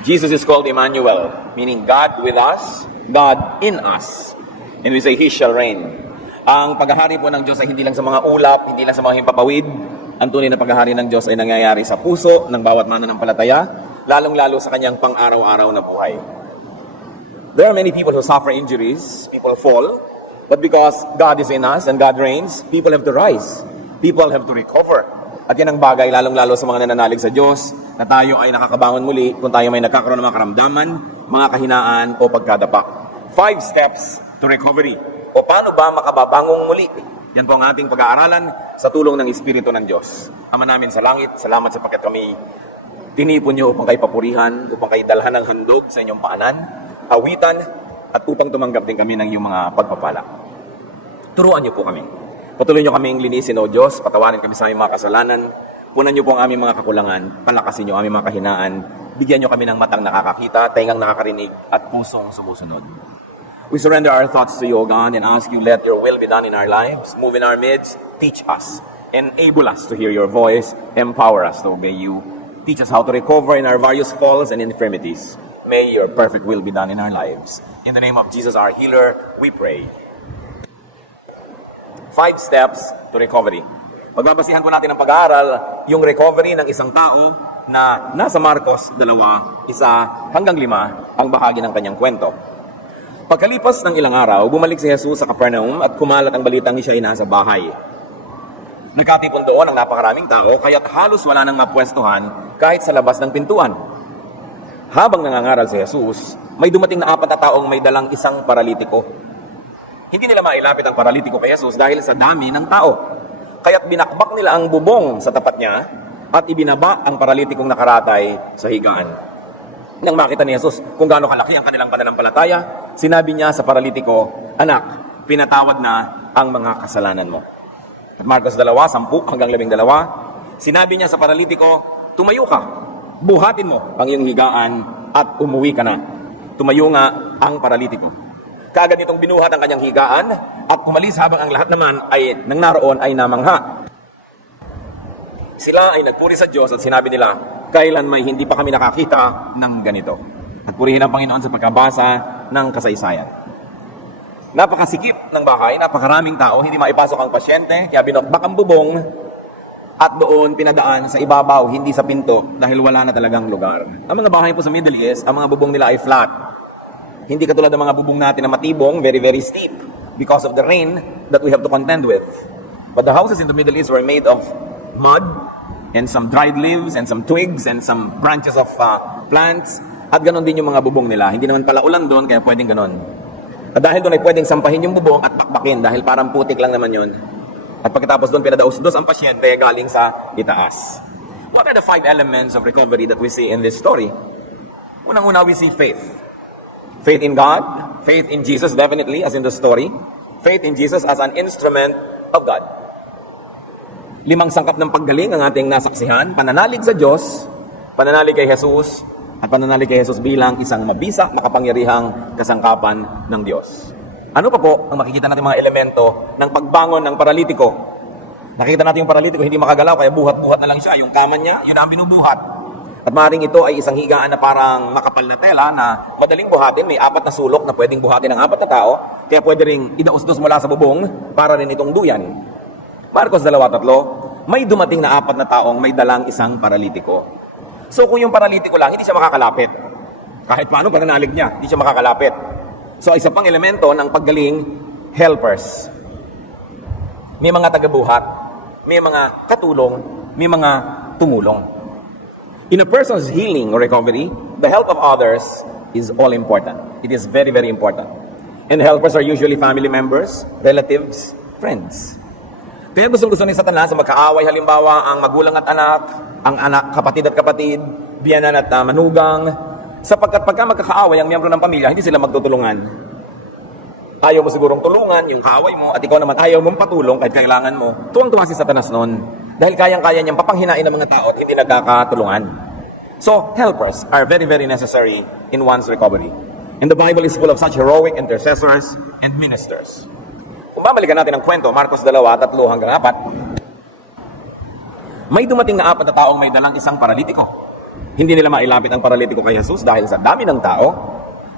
Jesus is called Emmanuel, meaning God with us, God in us. And we say, He shall reign. Ang paghahari po ng Diyos ay hindi lang sa mga ulap, hindi lang sa mga himpapawid. Ang tunay na paghahari ng Diyos ay nangyayari sa puso ng bawat mananampalataya, lalong-lalo sa kanyang pang-araw-araw na buhay. There are many people who suffer injuries, people fall, but because God is in us and God reigns, people have to rise. People have to recover. At yan ang bagay, lalong-lalo sa mga nananalig sa Diyos, na tayo ay nakakabangon muli kung tayo may nagkakaroon ng mga karamdaman, mga kahinaan o pagkadapa. 5 steps to recovery. O paano ba makababangong muli? Yan po ang ating pag-aaralan sa tulong ng Espiritu ng Diyos. Ama namin sa langit, salamat sapagkat kami tinipon niyo upang kayo papurihan, upang kayo dalhan ng handog sa inyong paanan, awitan, at upang tumanggap din kami ng iyong mga pagpapala. Turuan niyo po kami. Patuloy niyo kaming linisin, O Diyos, patawarin kami sa aming mga kasalanan, punan niyo po ang aming mga kakulangan, palakasin niyo ang aming mga kahinaan, bigyan niyo kami ng matang nakakakita, tengang nakakarinig, at pusong sumusunod. We surrender our thoughts to you, O God, and ask you, let your will be done in our lives, move in our midst, teach us, enable us to hear your voice, empower us to obey you, teach us how to recover in our various falls and infirmities. May your perfect will be done in our lives. In the name of Jesus, our healer, we pray. 5 steps to recovery. Pagbabasihan po natin ang pag-aaral, yung recovery ng isang tao na nasa Marcos 2, 1 hanggang 5, ang bahagi ng kanyang kwento. Pagkalipas ng ilang araw, bumalik si Jesus sa Capernaum at kumalat ang balitang siya ay nasa bahay. Nagkatipon doon ang napakaraming tao, kaya't halos wala nang mapwestuhan kahit sa labas ng pintuan. Habang nangangaral si Jesus, may dumating na 4 na taong may dalang isang paralitiko. Hindi nila mailapit ang paralitiko kay Jesus dahil sa dami ng tao. Kaya't binakbak nila ang bubong sa tapat niya at ibinaba ang paralitikong nakaratay sa higaan. Nang makita ni Jesus kung gaano kalaki ang kanilang pananampalataya, sinabi niya sa paralitiko, "Anak, pinatawad na ang mga kasalanan mo." At Marcos 2, 10 hanggang 12, sinabi niya sa paralitiko, "Tumayo ka, buhatin mo ang iyong higaan at umuwi ka na." Tumayo nga ang paralitiko. Kaagad nitong binuhat ang kanyang higaan at umalis habang ang lahat naman ay nang naroon ay namangha. Sila ay nagpuri sa Diyos at sinabi nila, "Kailan may hindi pa kami nakakita ng ganito." At purihin ang Panginoon sa pagkabasa ng kasaysayan. Napakasikip ng bahay, napakaraming tao, hindi maipasok ang pasyente, kaya binakbak ang bubong at doon pinadaan sa ibabaw, hindi sa pinto dahil wala na talagang lugar. Ang mga bahay po sa Middle East, ang mga bubong nila ay flat. Hindi katulad ng mga bubong natin na matibong, very, very steep because of the rain that we have to contend with. But the houses in the Middle East were made of mud and some dried leaves and some twigs and some branches of plants. At ganon din yung mga bubong nila. Hindi naman pala ulan doon, kaya pwedeng ganon. At dahil doon ay pwedeng sampahin yung bubong at pakbakin dahil parang putik lang naman yun. At pagkatapos doon, pinadaos-dos ang pasyente galing sa itaas. What are the 5 elements of recovery that we see in this story? Unang-una, we see faith. Faith in God, faith in Jesus definitely as in the story, faith in Jesus as an instrument of God. 5 sangkap ng paggaling ang ating nasaksihan, pananalig sa Diyos, pananalig kay Jesus, at pananalig kay Jesus bilang isang mabisa, makapangyarihang kasangkapan ng Diyos. Ano pa po ang makikita natin mga elemento ng pagbangon ng paralitiko? Nakita natin yung paralitiko hindi makagalaw, kaya buhat-buhat na lang siya. Yung kama niya, yun ang binubuhat. At maaaring ito ay isang higaan na parang makapal na tela na madaling buhatin. May 4 na sulok na pwedeng buhatin ng 4 na tao, kaya pwede ring idaos-dos mula sa bubong para rin itong duyan. Marcos 2:3, may dumating na 4 na taong may dalang isang paralitiko. So kung yung paralitiko lang, hindi siya makakalapit. Kahit paano pananalig niya, hindi siya makakalapit. So isa pang elemento ng paggaling, helpers. May mga tagabuhat, may mga katulong, may mga tumulong. In a person's healing or recovery, the help of others is all important. It is very, very important. And helpers are usually family members, relatives, friends. Kaya gusto ni Satanas na magkaaway halimbawa ang magulang at anak, ang anak, kapatid at kapatid, biyanan at manugang, sapagkat pagka magkakaaway ang miyembro ng pamilya, hindi sila magtutulungan. Ayaw mo sigurong tulungan yung kaaway mo at ikaw naman ayaw mong patulong kahit kailangan mo. Tuwang-tuwa si Satanas noon dahil kayang-kaya niyang papanghinain ng mga tao at hindi nagkakatulungan. So, helpers are very, very necessary in one's recovery. And the Bible is full of such heroic intercessors and ministers. Kung babalikan natin ang kwento, Marcos 2, 3 hanggang 4, may dumating na 4 na taong may dalang isang paralitiko. Hindi nila mailapit ang paralitiko kay Jesus dahil sa dami ng tao.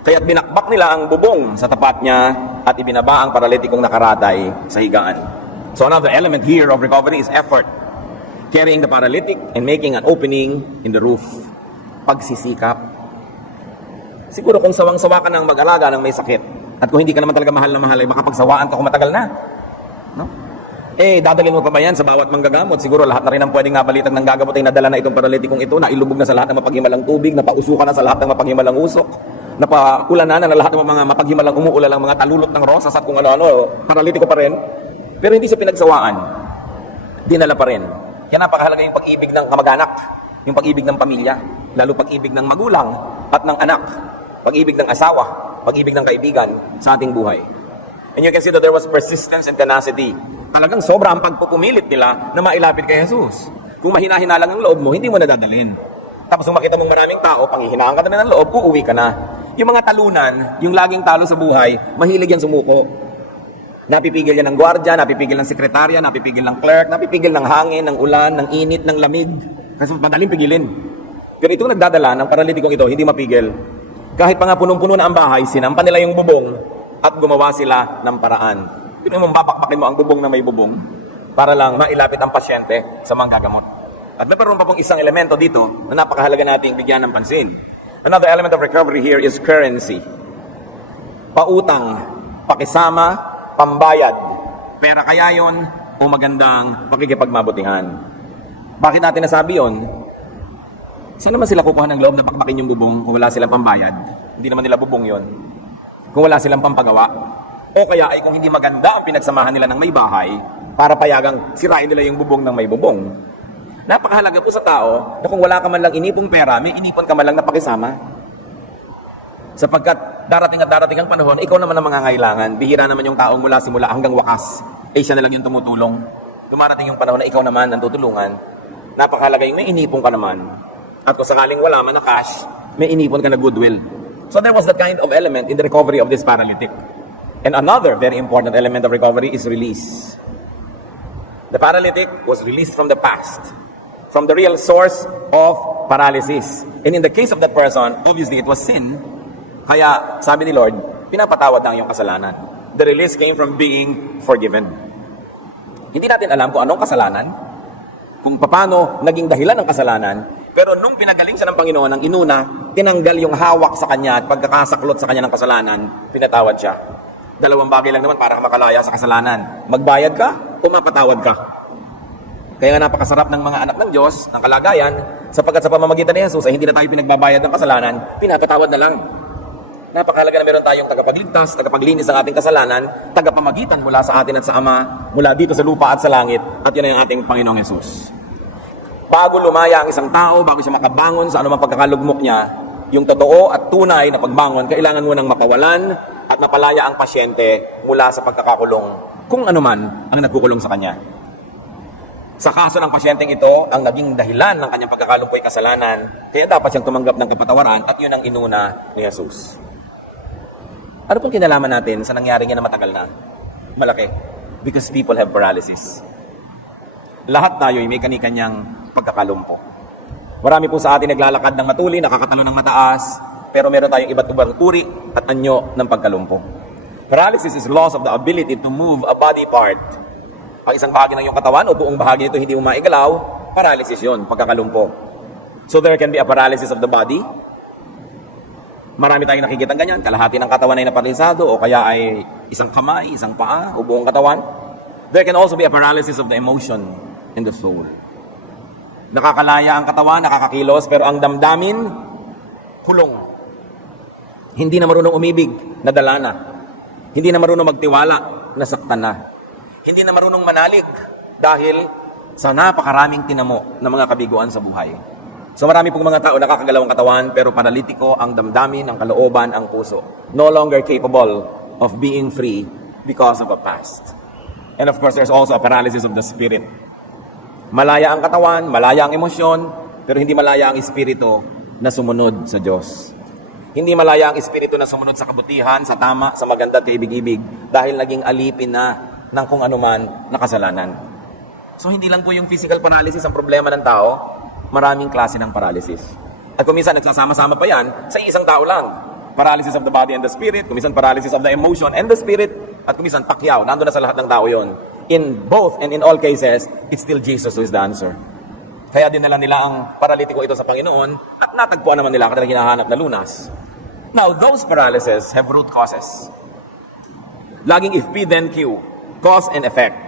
Kaya't binakbak nila ang bubong sa tapat niya at ibinaba ang paralitikong nakaratay sa higaan. So another element here of recovery is effort. Carrying the paralytic and making an opening in the roof. Pagsisikap. Siguro kung sawang-sawa ka ng mag-alaga ng may sakit at kung hindi ka naman talaga mahal na mahal, ay makapagsawaan ka kung matagal na. No? Dadalhin mo pa ba yan sa bawat manggagamot? Siguro lahat na rin ang pwedeng nabalitang ng gagamot ay nadala na itong paralitikong ito, na ilubog na sa lahat ng mapaghimalang tubig, napausukan na sa lahat ng mapaghimalang usok, napakulanan na lahat ng mga mapaghimalang umuulalang mga talulot ng rosas at kung ano-ano, paralitiko pa rin. Pero hindi siya pinagsawaan. Dinala pa rin. Kaya napakahalaga yung pag-ibig ng kamag-anak, yung pag-ibig ng pamilya, lalo pag-ibig ng magulang at ng anak, pag-ibig ng asawa, pag-ibig ng kaibigan sa ating buhay. And you can see that there was persistence and tenacity. Talagang sobra ang pagpupumilit nila na mailapit kay Jesus. Kung mahina-hina lang ang loob mo, hindi mo nadadalhin. Tapos kung makita mong maraming tao, panghihinaan ka na ng loob, uuwi ka na. Yung mga talunan, yung laging talo sa buhay, mahilig yan sumuko. Napipigil yan ng gwardya, napipigil ng sekretarya, napipigil ng clerk, napipigil ng hangin, ng ulan, ng init, ng lamig. Kasi madaling pigilin. Pero itong nagdadala ng paralitikong ito, hindi mapigil. Kahit pa nga punong-puno na ang bahay, sinampan nila yung bubong at gumawa sila ng paraan. Pero mong babakbakin mo ang bubong na may bubong para lang mailapit ang pasyente sa manggagamot. At mayroon pa pong isang elemento dito na napakahalaga nating bigyan ng pansin. Another element of recovery here is currency. Pautang, pakisama, pambayad. Pera kaya yon o magandang pakikipagmabutihan. Bakit natin nasabi yon? Saan naman sila kukuha ng loob na bakbakin yung bubong kung wala silang pambayad? Hindi naman nila bubong yon. Kung wala silang pampagawa. O kaya ay kung hindi maganda ang pinagsamahan nila ng may bahay para payagang sirain nila yung bubong ng may bubong. Napakahalaga po sa tao na kung wala ka man lang inipong pera, may inipon ka man lang na pakisama. Sapagkat darating at darating ang panahon, ikaw naman ang mangangailangan. Bihira naman yung taong mula simula hanggang wakas. Siya na lang yung tumutulong. Dumarating yung panahon na ikaw naman ang tutulungan. Napakahalaga yung may inipon ka naman. At kung sakaling wala man na cash, may inipon ka na goodwill. So there was that kind of element in the recovery of this paralytic. And another very important element of recovery is release. The paralytic was released from the past, from the real source of paralysis. And in the case of that person, obviously it was sin. Kaya sabi ni Lord, pinapatawad na ang iyong kasalanan. The release came from being forgiven. Hindi natin alam kung anong kasalanan, kung paano naging dahilan ng kasalanan, pero nung pinagaling siya ng Panginoon, ang inuna, tinanggal yung hawak sa kanya at pagkakasaklot sa kanya ng kasalanan, pinatawad siya. Dalawang bagay lang naman para makalaya sa kasalanan. Magbayad ka o mapatawad ka. Kaya nga napakasarap ng mga anak ng Diyos, ng kalagayan, sapagkat sa pamamagitan ni Jesus ay hindi na tayo pinagbabayad ng kasalanan, pinapatawad na lang. Napakahalaga na meron tayong tagapagligtas, tagapaglinis ng ating kasalanan, tagapamagitan mula sa atin at sa Ama, mula dito sa lupa at sa langit, at yun ay ang ating Panginoong Jesus. Bago lumaya ang isang tao, bago siya makabangon sa anumang pagkakalugmok niya, yung totoo at tunay na pagbangon, kailangan mo nang mapawalan at mapalaya ang pasyente mula sa pagkakakulong, kung anuman ang nagkukulong sa kanya. Sa kaso ng pasyenteng ito, ang naging dahilan ng kanyang pagkakalong po ay kasalanan, kaya dapat siyang tumanggap ng kapatawaran at yun ang inuna ni Jesus. Ano pong kinalaman natin sa nangyari niya na matagal na? Malaki. Because people have paralysis. Lahat tayo ay may kani-kanyang pagkakalumpo. Marami po sa atin naglalakad ng matuli, nakakatalo ng mataas, pero meron tayong iba't ibang uri at anyo ng pagkalumpo. Paralysis is loss of the ability to move a body part. Ang isang bahagi ng iyong katawan o buong bahagi nito hindi mo maigalaw, paralysis yun, pagkakalumpo. So there can be a paralysis of the body. Marami tayong nakikita ganyan, kalahati ng katawan ay naparalisado o kaya ay isang kamay, isang paa o buong katawan. There can also be a paralysis of the emotion and the soul. Nakakalaya ang katawan, nakakakilos, pero ang damdamin, kulong. Hindi na marunong umibig, nadala na. Hindi na marunong magtiwala, nasaktan na. Hindi na marunong manalig dahil sa napakaraming tinamo ng mga kabiguan sa buhay. So marami pong mga tao nakakagalaw ang katawan, pero paralitiko ang damdamin, ang kalooban, ang puso. No longer capable of being free because of a past. And of course, there's also a paralysis of the spirit. Malaya ang katawan, malaya ang emosyon, pero hindi malaya ang espiritu na sumunod sa Diyos. Hindi malaya ang espiritu na sumunod sa kabutihan, sa tama, sa maganda at kaibig-ibig dahil naging alipin na ng kung anuman na kasalanan. So hindi lang po yung physical paralysis ang problema ng tao, maraming klase ng paralysis. At kung minsan nagsasama-sama pa yan sa isang tao lang. Paralysis of the body and the spirit, kung minsan paralysis of the emotion and the spirit, at kung minsan pakyaw, nandun na sa lahat ng tao yon. In both and in all cases, it's still Jesus who is the answer. Kaya dinala nila ang paralitiko ito sa Panginoon at natagpuan naman nila kanilang hinahanap na lunas. Now, those paralyses have root causes. Laging if P then Q, cause and effect.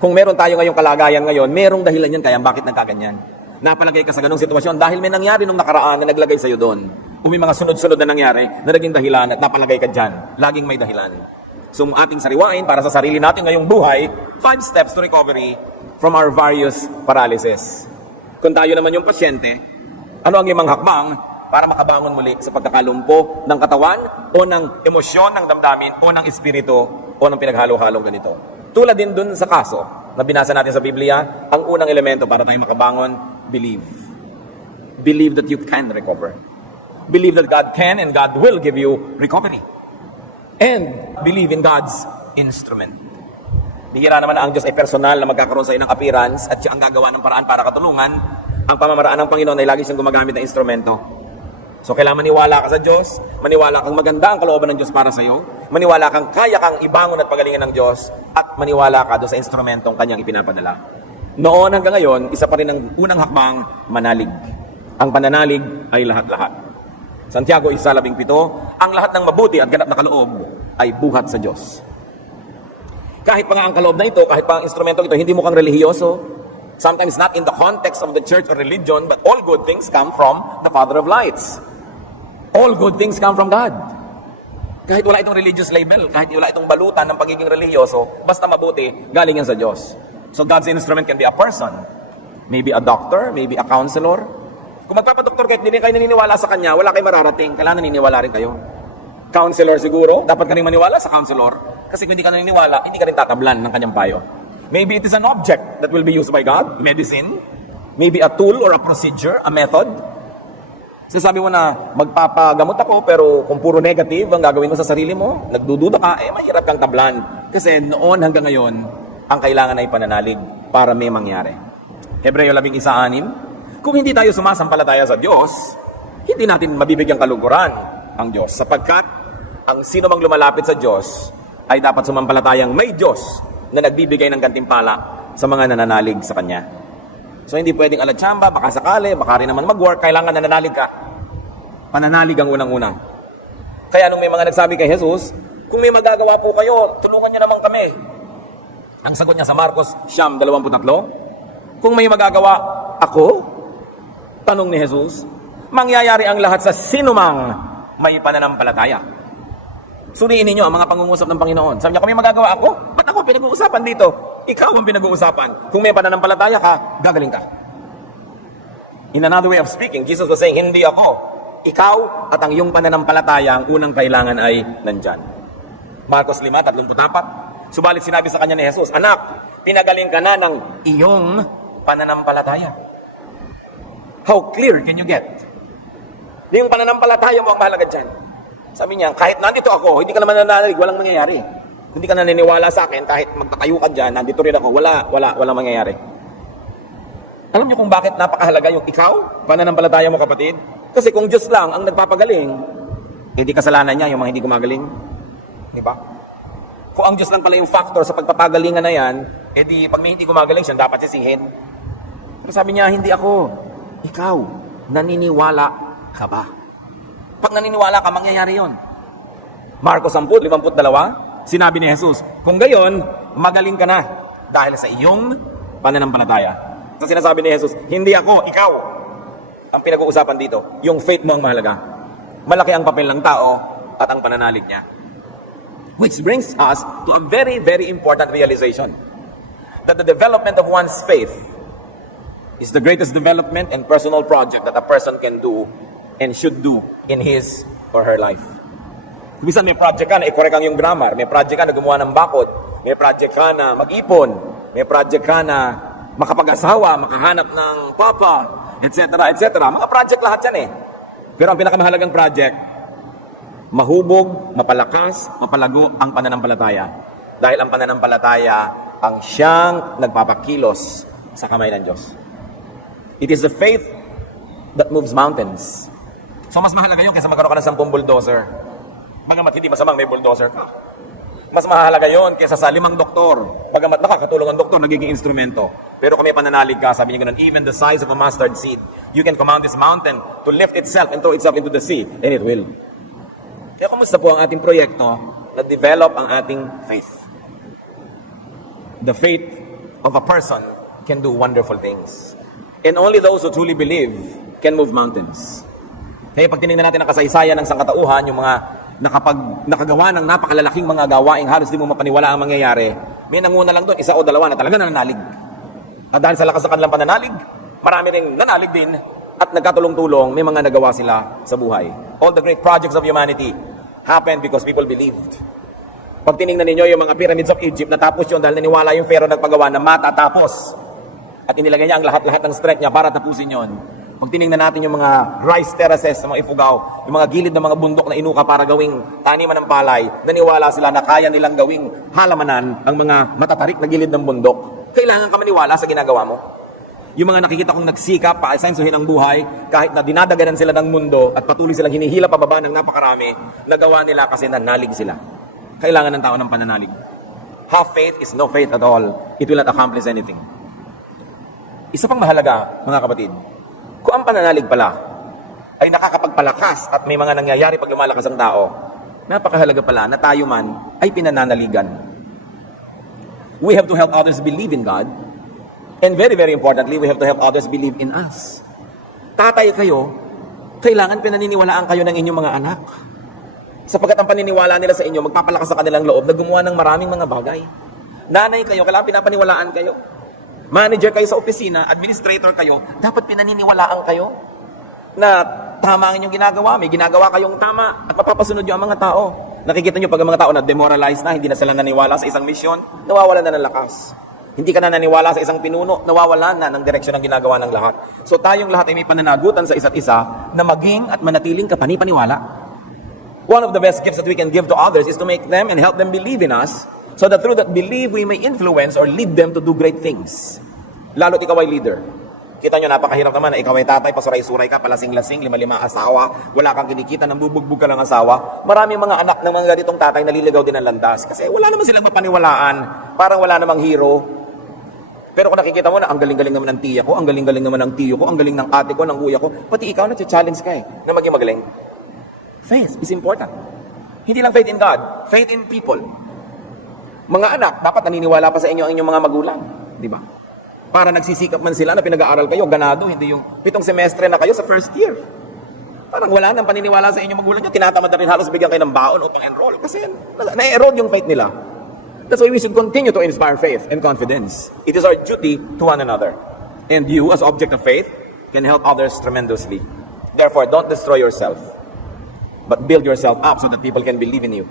Kung meron tayo ngayong kalagayan ngayon, merong dahilan yan kaya bakit nagkaganyan. Napalagay ka sa ganung sitwasyon dahil may nangyari nung nakaraan na naglagay sa'yo doon. O may mga sunod-sunod na nangyari na naging dahilan at napalagay ka dyan. Laging may dahilan. So ating sariwain para sa sarili natin ngayong buhay, 5 steps to recovery from our various paralysis. Kung tayo naman yung pasyente, ano ang 5 hakbang para makabangon muli sa pagkakalumpo ng katawan o ng emosyon ng damdamin o ng espiritu o ng pinaghalo-halong ganito. Tulad din dun sa kaso na binasa natin sa Biblia, ang unang elemento para tayo makabangon, believe. Believe that you can recover. Believe that God can and God will give you recovery. And believe in God's instrument. Bihira naman na ang Diyos ay personal na magkakaroon sa inang appearance at siya ang gagawa ng paraan para katulungan. Ang pamamaraan ng Panginoon ay lagi siyang gumagamit ng instrumento. So kailangan maniwala ka sa Diyos, maniwala kang maganda ang kalooban ng Diyos para sa iyo, maniwala kang kaya kang ibangon at pagalingan ng Diyos, at maniwala ka doon sa instrumentong kanyang ipinapadala. Noon hanggang ngayon, isa pa rin ang unang hakbang, manalig. Ang pananalig ay lahat-lahat. Santiago 1:17, ang lahat ng mabuti at ganap na kaloob ay buhat sa Diyos. Kahit pa nga ang kaloob na ito, kahit pa ang instrumentong ito, hindi mo kang relihiyoso, sometimes not in the context of the church or religion, but all good things come from the Father of lights. All good things come from God. Kahit wala itong religious label, kahit wala itong balutan ng pagiging relihiyoso, basta mabuti, galing yan sa Diyos. So God's instrument can be a person, maybe a doctor, maybe a counselor. Kung magpapadoktor kayo, hindi kayo naniniwala sa kanya, wala kayo mararating, kailangan naniniwala rin kayo. Counselor siguro, dapat ka rin maniwala sa counselor, kasi kung hindi ka naniniwala, hindi ka rin tatablan ng kanyang payo. Maybe it is an object that will be used by God, medicine, maybe a tool or a procedure, a method. Sasabi mo na, magpapagamot ako, pero kung puro negative ang gagawin mo sa sarili mo, nagdududa ka, mahirap kang tablan. Kasi noon hanggang ngayon, ang kailangan ay pananalig para may mangyari. Hebreo 11:6, kung hindi tayo sumasampalataya sa Diyos, hindi natin mabibigyang kaluguran ang Diyos. Sapagkat ang sino mang lumalapit sa Diyos ay dapat sumampalatayang may Diyos na nagbibigay ng gantimpala sa mga nananalig sa Kanya. So hindi pwedeng alatsamba, baka sakali, baka rin naman mag-work, kailangan nananalig ka. Pananalig ang unang-unang. Kaya nung may mga nagsabi kay Jesus, kung may magagawa po kayo, tulungan niyo naman kami. Ang sagot niya sa Marcos 9:23, kung may magagawa ako, tanong ni Jesus, mangyayari ang lahat sa sinumang may pananampalataya. Suriin ninyo ang mga pangungusap ng Panginoon. Sabi niya, kung may magagawa ako, ba't ako pinag-uusapan dito? Ikaw ang pinag-uusapan. Kung may pananampalataya ka, gagaling ka. In another way of speaking, Jesus was saying, hindi ako. Ikaw at ang iyong pananampalataya, ang unang kailangan ay nandyan. Marcos 5:34. Subalit sinabi sa kanya ni Jesus, anak, pinagaling ka na ng iyong pananampalataya. How clear can you get? Yung pananampalataya mo ang mahalaga dyan. Sabi niya, kahit nandito ako, hindi ka naman nananalig, walang mangyayari. Hindi ka naniniwala sa akin, kahit magtatayo ka dyan, nandito rin ako, walang mangyayari. Alam niyo kung bakit napakahalaga yung ikaw, pananampalataya mo kapatid? Kasi kung Diyos lang ang nagpapagaling, hindi kasalanan niya yung mga hindi gumagaling. Di ba? Kung ang Diyos lang pala yung factor sa pagpapagalingan na yan, edi pag may hindi gumagaling siya, dapat sisihin. Pero sabi niya, hindi ako. Ikaw, naniniwala ka ba? Pag naniniwala ka, mangyayari yon. Marcos 10:52, sinabi ni Jesus, kung gayon, magaling ka na dahil sa iyong pananampalataya. So sinasabi ni Jesus, hindi ako, ikaw. Ang pinag-uusapan dito, yung faith mo ang mahalaga. Malaki ang papel ng tao at ang pananalig niya. Which brings us to a very, very important realization. That the development of one's faith is the greatest development and personal project that a person can do and should do in his or her life. Minsan may project ka na i-correct ang yung grammar, may project ka na gumawa ng bakod, may project ka na mag-ipon, may project ka na makapag-asawa, makahanap ng papa, etc., etc. Mga project lahat yan eh. Pero ang pinakamahalagang project, mahubog, mapalakas, mapalago ang pananampalataya. Dahil ang pananampalataya ang siyang nagpapakilos sa kamay ng Diyos. It is the faith that moves mountains. So mas mahalaga yun kaysa magkaroon ka ng 10 bulldozer. Bagamat hindi masamang may bulldozer ka. Mas mahalaga yon kaysa sa 5 doktor. Bagamat nakakatulong ang doktor, nagiging instrumento. Pero kung may pananalig ka, sabi niya ganun, even the size of a mustard seed, you can command this mountain to lift itself and throw itself into the sea, and it will. Kaya kumusta po ang ating proyekto na develop ang ating faith? The faith of a person can do wonderful things. And only those who truly believe can move mountains. Kaya pag tinignan natin ang kasaysayan ng sangkatauhan, yung mga nakagawa ng napakalalaking mga gawaing halos di mo mapaniwala ang mangyayari, may nanguna lang doon, 1 o 2 na talaga nananalig. At dahil sa lakas ng kanilang pananalig, marami ring nanalig din at nagkatulong-tulong, may mga nagawa sila sa buhay. All the great projects of humanity happened because people believed. Pag tinignan ninyo yung mga pyramids of Egypt, natapos yun dahil naniwala yung Pharaoh nagpagawa na matatapos. At inilagay niya ang lahat-lahat ng strength niya para tapusin yon. Pag tinignan natin yung mga rice terraces sa mga Ifugao, yung mga gilid ng mga bundok na inuka para gawing taniman ng palay, naniwala sila na kaya nilang gawing halamanan ang mga matatarik na gilid ng bundok. Kailangan ka maniwala sa ginagawa mo. Yung mga nakikita kong nagsikap, paasensuhin ang buhay, kahit na dinadaganan sila ng mundo at patuloy silang hinihila pababa ng napakarami, nagawa nila kasi nanalig sila. Kailangan ng tao ng pananalig. Half faith is no faith at all. It will not accomplish anything. Isa pang mahalaga, mga kapatid, kung ang pananalig pala ay nakakapagpalakas at may mga nangyayari pag lumalakas ang tao, napakahalaga pala na tayo man ay pinananaligan. We have to help others believe in God, and very, very importantly, we have to help others believe in us. Tatay kayo, kailangan pinaniniwalaan kayo ng inyong mga anak. Sapagkat ang paniniwala nila sa inyo, magpapalakas sa kanilang loob na gumawa ng maraming mga bagay. Nanay kayo, kailangan pinapaniwalaan kayo. Manager kayo sa opisina, administrator kayo, dapat pinaniniwalaan kayo na tama ang inyong ginagawa, may ginagawa kayong tama at mapapasunod nyo ang mga tao. Nakikita nyo pag ang mga tao na demoralized na, hindi na sila naniwala sa isang misyon, nawawalan na ng lakas. Hindi ka na naniwala sa isang pinuno, nawawalan na ng direksyon ng ginagawa ng lahat. So tayong lahat ay may pananagutan sa isa't isa na maging at manatiling kapani-paniwala. One of the best gifts that we can give to others is to make them and help them believe in us, so that through that belief, we may influence or lead them to do great things. Lalo't ikaw ay leader. Kita nyo, napakahirap naman na ikaw ay tatay, pasuray-suray ka, palasing-lasing, 5 asawa, wala kang kinikita, nang bubugbog ka ng asawa. Maraming mga anak ng mga ganitong tatay naliligaw din ng landas. Kasi wala naman silang mapaniwalaan, parang wala namang hero. Pero kung nakikita mo na, ang galing-galing naman ng tiya ko, ang galing-galing naman ng tiyo ko, ang galing ng ate ko, ng kuya ko, pati ikaw na-challenge ka na maging magaling. Faith is important. Hindi lang faith in God, faith in people. Mga anak, dapat naniniwala pa sa inyo ang inyong mga magulang. Di ba? Para nagsisikap man sila na pinag-aaral kayo, ganado, hindi yung 7 semestre na kayo sa first year. Parang wala nang paniniwala sa inyong magulang nyo, tinatamad na rin halos bigyan kayo ng baon upang enroll kasi na-erode yung faith nila. That's why we should continue to inspire faith and confidence. It is our duty to one another. And you, as object of faith, can help others tremendously. Therefore, don't destroy yourself, but build yourself up so that people can believe in you.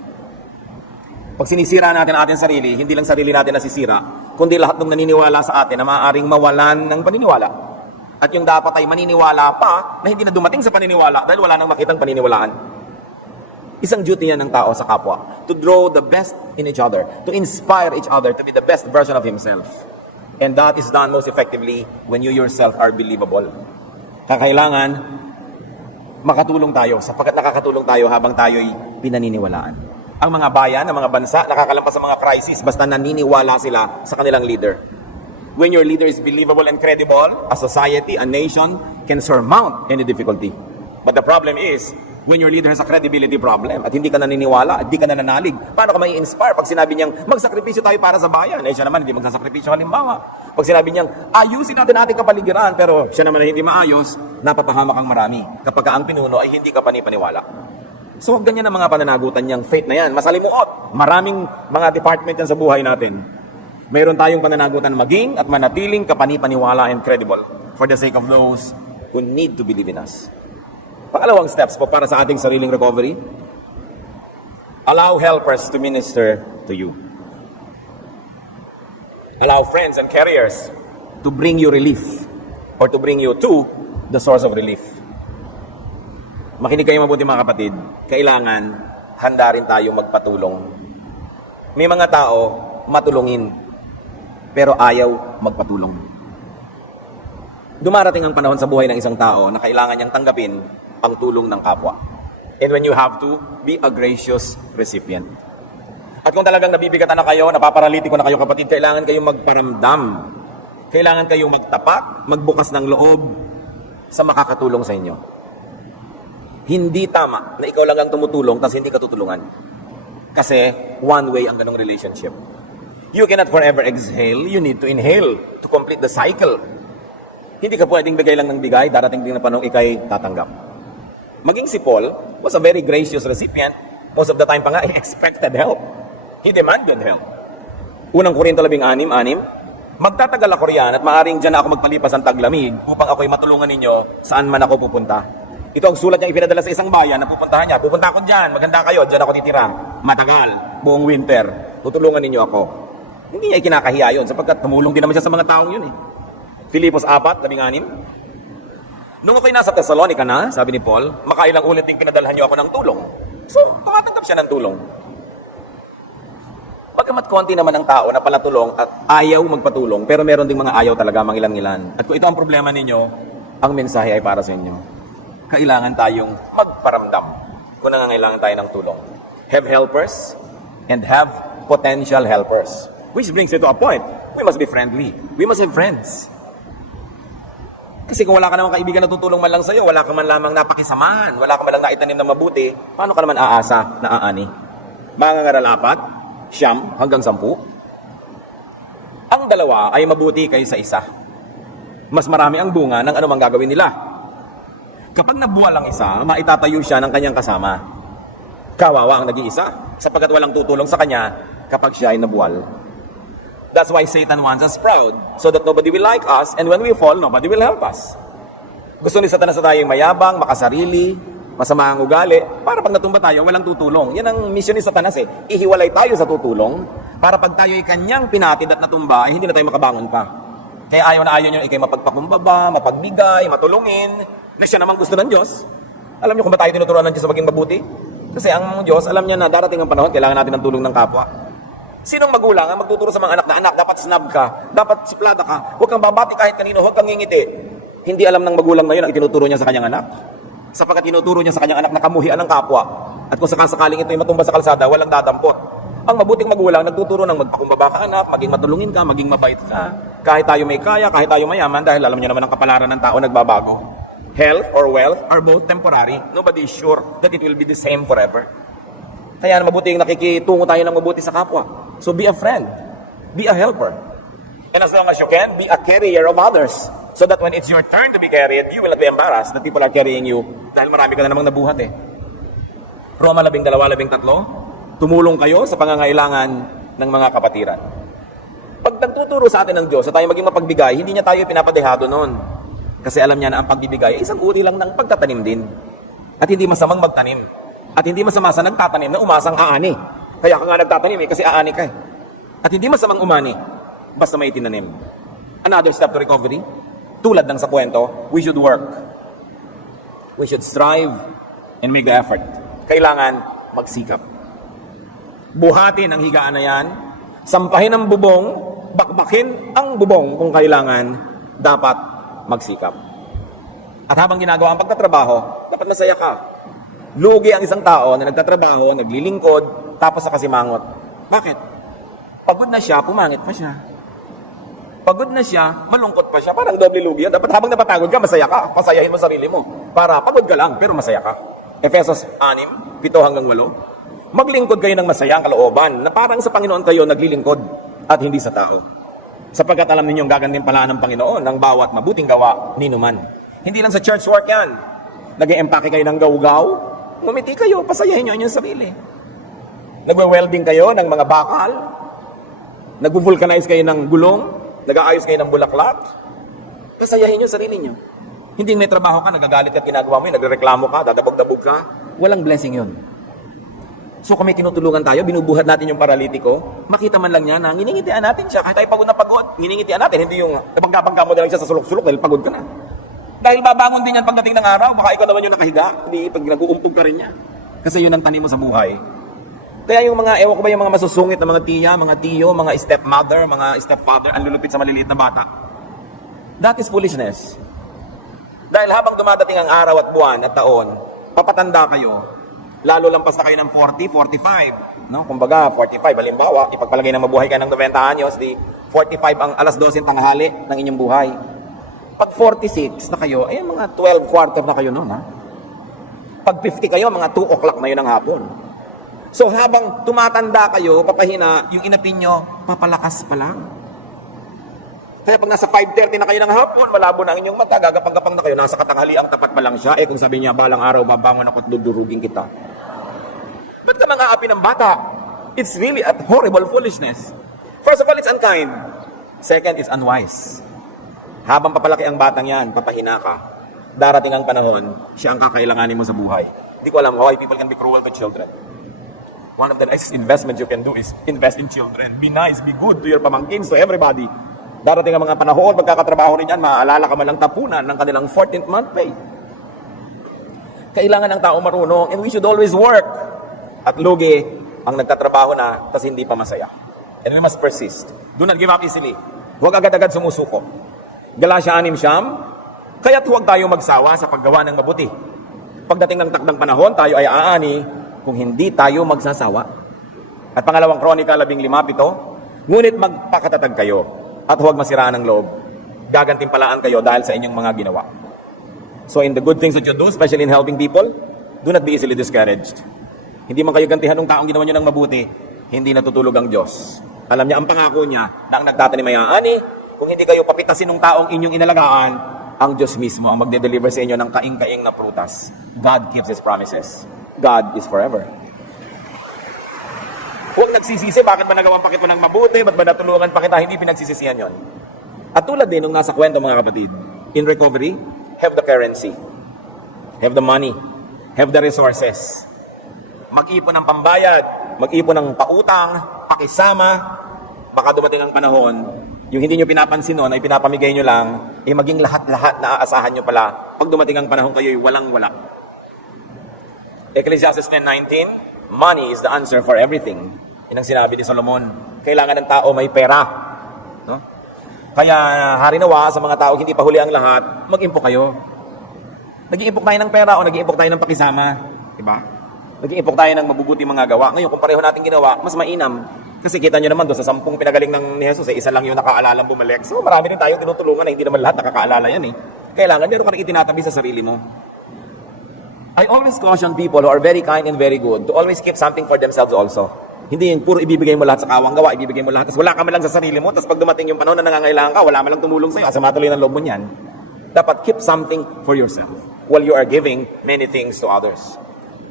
Pag sinisira natin ating sarili, hindi lang sarili natin nasisira, kundi lahat ng naniniwala sa atin na maaaring mawalan ng paniniwala. At yung dapat ay maniniwala pa na hindi na dumating sa paniniwala dahil wala nang makitang paniniwalaan. Isang duty yan ng tao sa kapwa, to draw the best in each other, to inspire each other to be the best version of himself. And that is done most effectively when you yourself are believable. Kakailangan makatulong tayo, sapagkat nakakatulong tayo habang tayo'y pinaniniwalaan. Ang mga bayan, ang mga bansa, nakakalampas sa mga crisis basta naniniwala sila sa kanilang leader. When your leader is believable and credible, a society, a nation can surmount any difficulty. But the problem is, when your leader has a credibility problem at hindi ka naniniwala, at hindi ka nananalig, paano ka may inspire pag sinabi niyang magsakripisyo tayo para sa bayan? Eh siya naman hindi magsasakripisyo halimbawa. Pag sinabi niyang ayusin natin ating kapaligiran pero siya naman ay hindi maayos, napapahamak ang marami kapag ang pinuno ay hindi ka panipaniwala. So huwag ganyan ang mga pananagutan niyang faith na yan. Masalimuot. Maraming mga department yan sa buhay natin. Mayroon tayong pananagutan maging at manatiling kapanipaniwala and credible for the sake of those who need to believe in us. Pangalawang steps po para sa ating sariling recovery. Allow helpers to minister to you. Allow friends and carriers to bring you relief or to bring you to the source of relief. Makinig kayo mabuti mga kapatid, kailangan handa rin tayo magpatulong. May mga tao matulungin, pero ayaw magpatulong. Dumarating ang panahon sa buhay ng isang tao na kailangan niyang tanggapin ang tulong ng kapwa. And when you have to, be a gracious recipient. At kung talagang nabibigatan na kayo, napaparalitiko na kayo kapatid, kailangan kayong magparamdam. Kailangan kayong magtapat, magbukas ng loob sa makakatulong sa inyo. Hindi tama na ikaw lang ang tumutulong tapos hindi ka tutulungan. Kasi one way ang ganong relationship. You cannot forever exhale, you need to inhale to complete the cycle. Hindi ka pwedeng bigay lang ng bigay, darating din na panong ikay tatanggap. Maging si Paul was a very gracious recipient. Most of the time pa nga, he expected help. He demanded help. Unang Korinto 16:6, magtatagal ako riyan at maaaring dyan ako magpalipas ang taglamig upang ako'y matulungan ninyo saan man ako pupunta. Ito ang sulat niya ipinadala sa isang bayan na pupuntahan niya. Pupunta ako dyan, maganda kayo, dyan ako titira. Matagal, buong winter, tutulungan ninyo ako. Hindi niya ikinakahiya yun sapagkat tumulong din naman siya sa mga taong yun eh. Filipos 4:16. Nung ako'y nasa Thessalonica na, sabi ni Paul, makailang ulit din pinadalhan niyo ako ng tulong. So, tumatanggap siya ng tulong. Pagkamat konti naman ang tao na palatulong at ayaw magpatulong, pero meron ding mga ayaw talaga, mangilan-ngilan. At kung ito ang problema ninyo, ang mensahe ay para sa inyo. Kailangan tayong magparamdam kung nangangailangan tayo ng tulong. Have helpers and have potential helpers. Which brings it to a point. We must be friendly. We must have friends. Kasi kung wala ka namang kaibigan na tutulong man lang sa'yo, wala ka man lamang napakisamahan, wala ka man lang naitanim na mabuti, paano ka naman aasa na aani? Mga ngaralapat, 9 hanggang 10. Ang dalawa ay mabuti kaysa isa. Mas marami ang bunga ng anumang gagawin nila. Kapag nabuwal ang isa, maitatayo siya ng kanyang kasama. Kawawa ang nag-iisa, sapagkat walang tutulong sa kanya kapag siya ay nabuwal. That's why Satan wants us proud, so that nobody will like us, and when we fall, nobody will help us. Gusto ni Satanas na tayong mayabang, makasarili, masama ang ugali, para pag natumba tayo, walang tutulong. Yan ang mission ni Satanas eh. Ihiwalay tayo sa tutulong, para pag tayo ay kanyang pinatid at natumba, hindi na tayo makabangon pa. Kaya ayaw na ayaw nyo ikay mapagpakumbaba, mapagbigay, matulungin, na siya namang gusto ng Diyos. Alam nyo kung ba tayo tinuturuan ng Diyos sa maging mabuti? Kasi ang Diyos, alam niya na darating ang panahon, kailangan natin ng tulong ng kapwa. Sinong magulang ang magtuturo sa mga anak na, anak, dapat snub ka, dapat suplada ka, huwag kang babati kahit kanino, huwag kang ngingiti. Hindi alam ng magulang na yun ang itinuturo niya sa kanyang anak. Sapagkat tinuturo niya sa kanyang anak na kamuhian ng kapwa. At kung sakasakaling ito ay matumba sa kalsada, walang dadampot. Ang mabuting magulang nagtuturo ng magpakumbaba ka anak, maging matulungin ka, maging mabait ka. Kahit tayo may kaya, kahit tayo mayaman, dahil alam niyo naman ang kapalaran ng tao nagbabago. Health or wealth are both temporary. Nobody is sure that it will be the same forever. Kaya mabuting nakikitungo tayo ng mabuti sa kapwa. So be a friend. Be a helper. And as long as you can, be a carrier of others. So that when it's your turn to be carried, you will not be embarrassed that people are carrying you dahil marami ka na namang nabuhat eh. Roma 12:13, tumulong kayo sa pangangailangan ng mga kapatiran. Pag nagtuturo sa atin ng Diyos na tayo maging mapagbigay, hindi niya tayo pinapadehado noon. Kasi alam niya na ang pagbibigay ay isang uri lang ng pagtatanim din. At hindi masamang magtanim. At hindi masama sa nagtatanim na umasang aani. Kaya ka nga nagtatanim kasi aani ka eh. At hindi masamang umani, basta may tinanim. Another step to recovery, tulad ng sa kwento, we should work. We should strive and make the effort. Kailangan magsikap. Buhatin ang higaan na yan, sampahin ang bubong, bakbakin ang bubong kung kailangan, dapat magsikap. At habang ginagawa ang pagtatrabaho, dapat masaya ka. Lugi ang isang tao na nagtatrabaho, naglilingkod, tapos sa kasimangot. Bakit? Pagod na siya, pumangit pa siya. Pagod na siya, malungkot pa siya. Parang doble lugi yan. Dapat habang napatagod ka, masaya ka. Pasayahin mo sarili mo. Para pagod ka lang, pero masaya ka. Efesos 6:7-8. Maglingkod kayo ng masayang kalooban na parang sa Panginoon kayo naglilingkod at hindi sa tao. Sapagkat alam ninyong gagantimpalaan ng Panginoon ng bawat mabuting gawa ninuman. Hindi lang sa church work yan. Nag-e-empake kayo ng gaw-gaw, ngumiti kayo, pasayahin nyo inyong sarili. Nagwe-welding kayo ng mga bakal, nag-vulcanize kayo ng gulong, nag-aayos kayo ng bulaklak, pasayahin nyo sarili nyo. Hindi may trabaho ka, nagagalit ka at ginagawa mo yun, nagreklamo ka, dadabog-dabog ka, walang blessing yun. So kung may tinutulungan tayo, binubuhat natin yung paralitiko, makita man lang niya na nginingitian natin siya, kahit tayo pagod na pagod, nginingitian natin, hindi yung bangga-bangga mo na lang siya sa sulok-sulok dahil pagod ka na. Dahil babangon din yan pagdating ng araw, baka ikaw naman yung nakahiga, hindi pag nag-uumpog ka rin niya. Kasi yun ang tanim mo sa buhay. Kaya yung mga, ewan ko ba yung mga masusungit na mga tiya, mga tiyo, mga stepmother, mga stepfather, ang lulupit sa maliliit na bata. That is foolishness. Dahil habang dumadating ang araw at buwan at taon, papatanda kayo, lalo lampas na kayo ng 40, 45. No? Kumbaga, 45, halimbawa, ipagpalagay na mabuhay kayo ng 90 anyos, di 45 ang alas 12 tanghali ng inyong buhay. Pag 46 na kayo, ay mga 12 quarter na kayo noon, ha? Pag 50 kayo, mga 2 o'clock na yun ng hapon. So habang tumatanda kayo, papahina, yung inapin nyo, papalakas pa lang. Kaya pag nasa 5:30 na kayo ng hapon, malabo na ang inyong mata, gagapang-gapang na kayo, nasa katanghaliang tapat pa lang siya. Eh kung sabi niya, balang araw, babangon ako at dudurugin kita. Ba't ka mga api ng bata? It's really a horrible foolishness. First of all, it's unkind. Second, it's unwise. Habang papalaki ang batang yan, papahina ka. Darating ang panahon, siya ang kakailanganin mo sa buhay. Hindi ko alam why people can be cruel to children. One of the nicest investments you can do is invest in children. Be nice, be good to your pamangkins, to everybody. Darating ang mga panahon, magkakatrabaho rin yan, maaalala ka man lang tapunan ng kanilang 14th month pay. Kailangan ng tao marunong, and we should always work. At lugi, ang nagtatrabaho na, tas hindi pa masaya. And we must persist. Do not give up easily. Huwag agad-agad sumusuko. Galatia 6:9, kaya't huwag tayo magsawa sa paggawa ng mabuti. Pagdating ng takdang panahon, tayo ay aani kung hindi tayo magsasawa. At pangalawang Kronika 15:7, ngunit magpakatatag kayo at huwag masiraan ang loob. Gagantimpalaan kayo dahil sa inyong mga ginawa. So in the good things that you do, especially in helping people, do not be easily discouraged. Hindi man kayo gantihan ng taong ginawa nyo ng mabuti, hindi natutulog ang Diyos. Alam niya ang pangako niya na ang nagtatanim ay aani, kung hindi kayo papitasin ng taong inyong inalagaan, ang Diyos mismo ang magde-deliver sa inyo ng kaing-kaing na prutas. God keeps His promises. God is forever. Huwag nagsisisi, bakit ba nagawan pa kita ng mabuti? Ba't ba natulungan pa kita? Hindi pinagsisisihan yon. At tulad din nung nasa kwento mga kapatid, in recovery, have the currency, have the money, have the resources. Mag-ipon ng pambayad, mag-ipon ng pautang, pakisama, baka dumating ang panahon, yung hindi nyo pinapansin noon ay pinapamigay nyo lang, eh maging lahat-lahat na aasahan nyo pala, pag dumating ang panahon kayo'y walang-wala. Ecclesiastes 10:19, money is the answer for everything. Yan ang sinabi ni Solomon. Kailangan ng tao may pera. No? Kaya hari nawa sa mga tao hindi pa huli ang lahat, mag-impok kayo. Nag-iimpok tayo ng pera o nag-iimpok tayo ng pakisama. Diba? Nag-iimpok tayo ng mabubuti mga gawa. Ngayon, kung pareho natin ginawa, mas mainam. Kasi kita nyo naman doon sa 10 pinagaling ng ni Jesus, isa lang yung nakaalam bumalik. So marami rin tayong tinutulungan na hindi naman lahat nakakaalala yan eh. Kailangan meron ka rin itinatabi sa sarili mo. I always caution people who are very kind and very good to always keep something for themselves also. Hindi yung puro ibibigay mo lahat sa kawang gawa, ibibigay mo lahat, tapos wala ka man lang sa sarili mo, tapos pag dumating yung panahon na nangangailangan ka, wala man lang tumulong sa'yo, asa matuloy ng loob mo niyan. Dapat keep something for yourself while you are giving many things to others.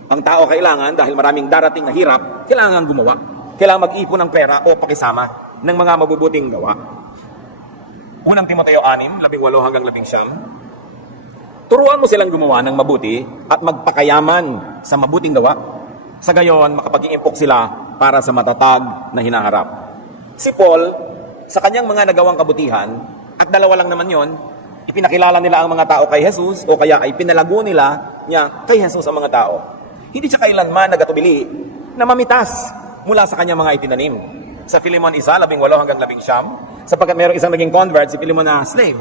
Ang tao kailangan, dahil maraming darating na hirap, kailangan gumawa. Kailangan mag-ipon ng pera o pakisama ng mga mabubuting gawa. Unang Timoteo 6:18-19, turuan mo silang gumawa ng mabuti at magpakayaman sa mabuting gawa. Sa gayon, makapag-iimpok sila para sa matatag na hinaharap. Si Paul, sa kanyang mga nagawang kabutihan, at dalawa lang naman yon, ipinakilala nila ang mga tao kay Jesus o kaya ay pinalago nila niya kay Jesus ang mga tao. Hindi siya kailanman nagatubili na mamitas mula sa kanyang mga itinanim. Sa Philemon 1:18-19, sapagkat mayroong isang naging convert, si Philemon na slave.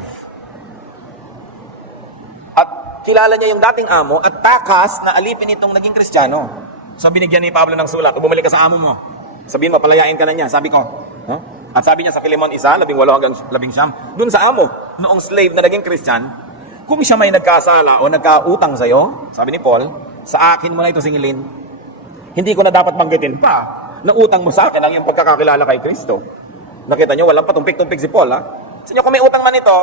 At kilala niya yung dating amo at takas na alipin itong naging Kristiyano. So binigyan ni Pablo ng sulat, bumalik ka sa amo mo. Sabihin mo, palayain ka na niya. Sabi ko, no? At sabi niya sa Philemon 1:18-19, dun sa amo, noong slave na naging Christian, kung siya may nagkasala o nagkautang sa'yo, sabi ni Paul, sa akin mo na ito singilin. Hindi ko na dapat banggitin pa na utang mo sa akin ang iyong pagkakakilala kay Kristo. Nakita niyo, walang patumpik-tumpik si Paul, ha? Sa inyo, kung may utang man ito,